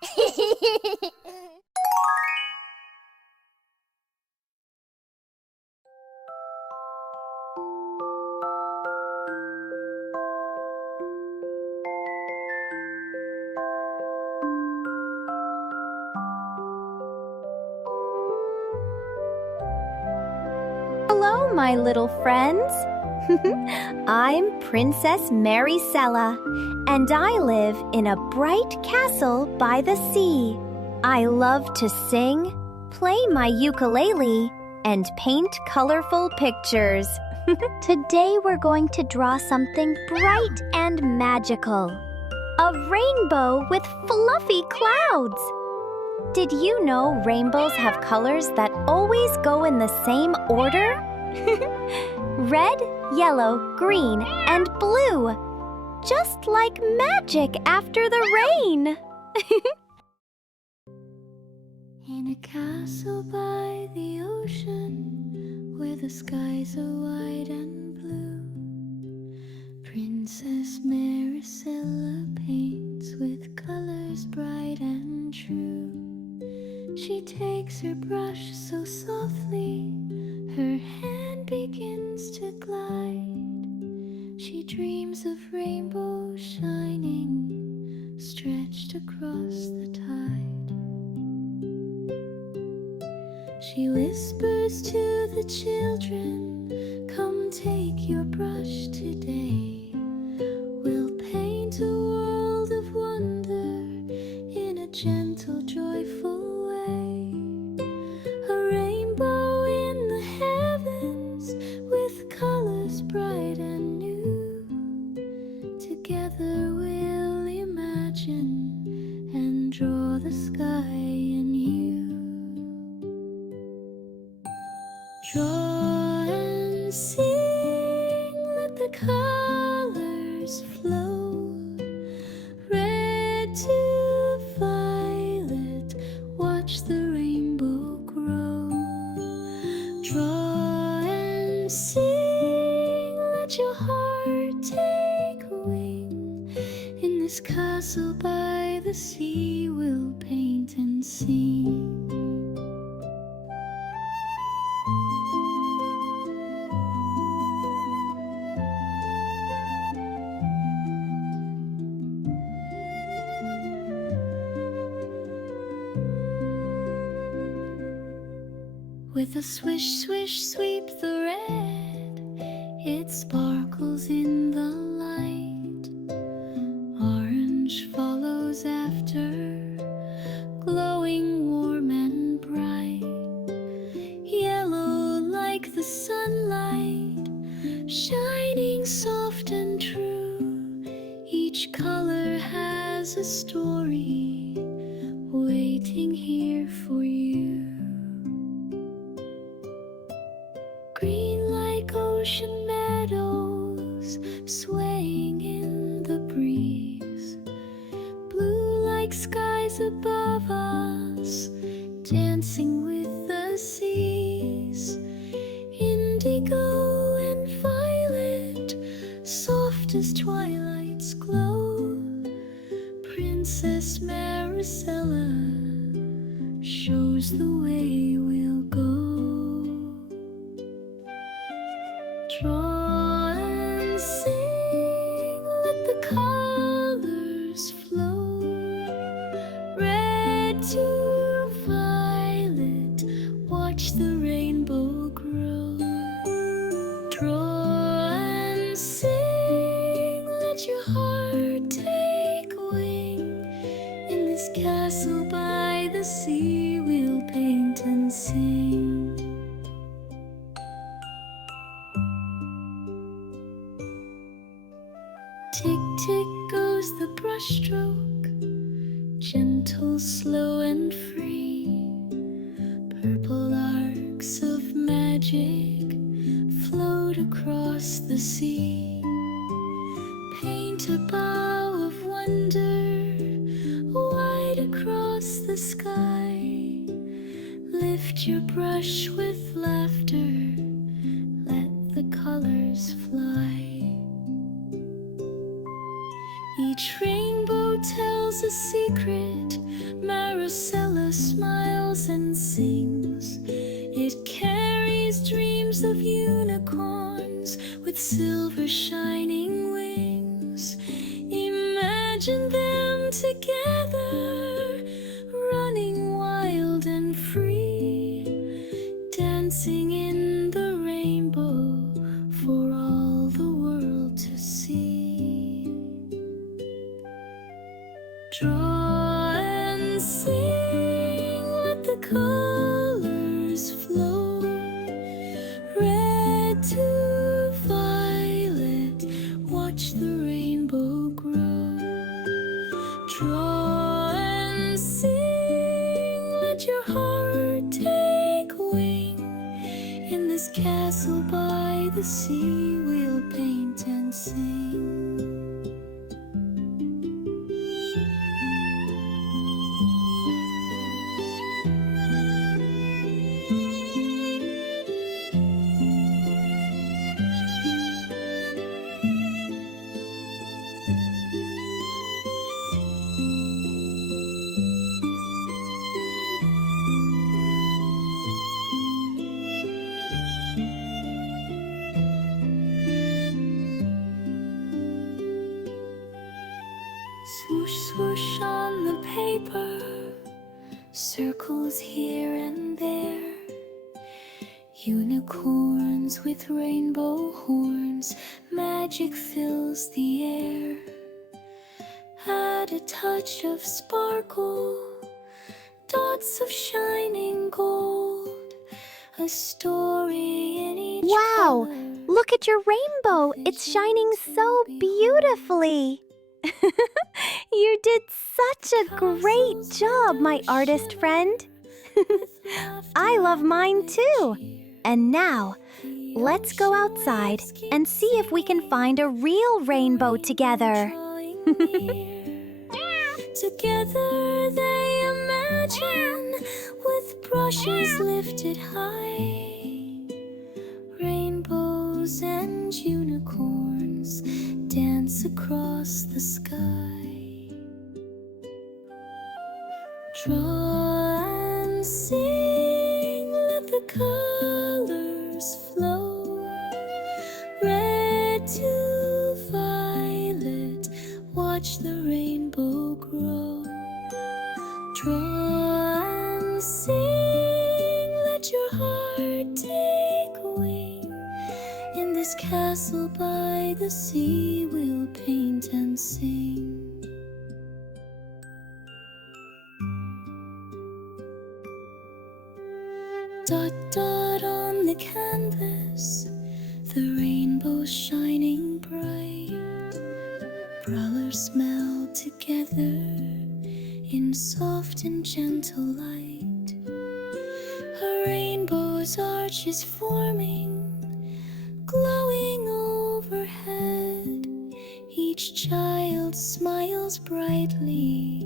Hello, my little friends. I'm Princess Marisella, and I live in a bright castle by the sea. I love to sing, play my ukulele, and paint colorful pictures. Today we're going to draw something bright and magical. A rainbow with fluffy clouds. Did you know rainbows have colors that always go in the same order? Red, yellow, green, and blue. Just like magic after the rain. In a castle by the ocean, where the skies are white and blue, Princess Marisella paints with colors bright and true. She takes her brush so softly, her hand begins to glide. She dreams of rainbows shining, stretched across the tide. She whispers to the children, "Come take your brush today. We'll paint a world of wonder in a gentle, joyful way. A rainbow in the heavens with colors bright and new. Together we'll imagine and draw the sky in you. Draw and sing, let the colors flow. Red to violet, watch the rainbow grow. Draw and sing, let your heart take wing. In this castle by the sea, we'll paint and sing. With a swish, swish, sweep the red. It sparkles in the light. Orange follows after, glowing warm and bright. Yellow like the sunlight, shining soft and true. Each color has a story waiting here for you. Green like ocean meadows, swaying in the breeze. Blue like skies above us, dancing with the seas. Indigo and violet, soft as twilight's glow. Princess Marisella shows the way we'll go. Draw and sing, let the colors flow. Red to violet, watch the rainbow grow. Draw and sing, let your heart take wing. In this castle by the sea, we'll paint and sing. Tick, tick goes the brushstroke, gentle, slow and free. Purple arcs of magic float across the sea. Paint a bow of wonder wide across the sky. Lift your brush with laughter, let the colors fly. Each rainbow tells a secret. Marisella smiles and sings. It carries dreams of unicorns with silver shining wings. Imagine them together, running wild and free, dancing in the rainbow for all the world to see. Draw and sing, let the colors flow. Red to violet, watch the rainbow grow. Draw and sing, let your heart take wing. In this castle by the sea, we'll paint and sing. Swoosh, swoosh on the paper, circles here and there. Unicorns with rainbow horns, magic fills the air. Add a touch of sparkle, dots of shining gold, a story in each Wow! color. Look at your rainbow! It's shining so beautifully! You did such a great job, my artist friend! I love mine too! And now, let's go outside and see if we can find a real rainbow together. Together they imagine, with brushes lifted high, rainbows and unicorns dance across the sky. Draw and sing, let the colors flow. Red to violet, watch the rainbow grow. Draw and sing, let your heart take wing. In this castle by the sea, we'll paint and sing. Dot, dot on the canvas, the rainbow shining bright. Brothers melt together in soft and gentle light. A rainbow's arch is forming, glowing overhead. Each child smiles brightly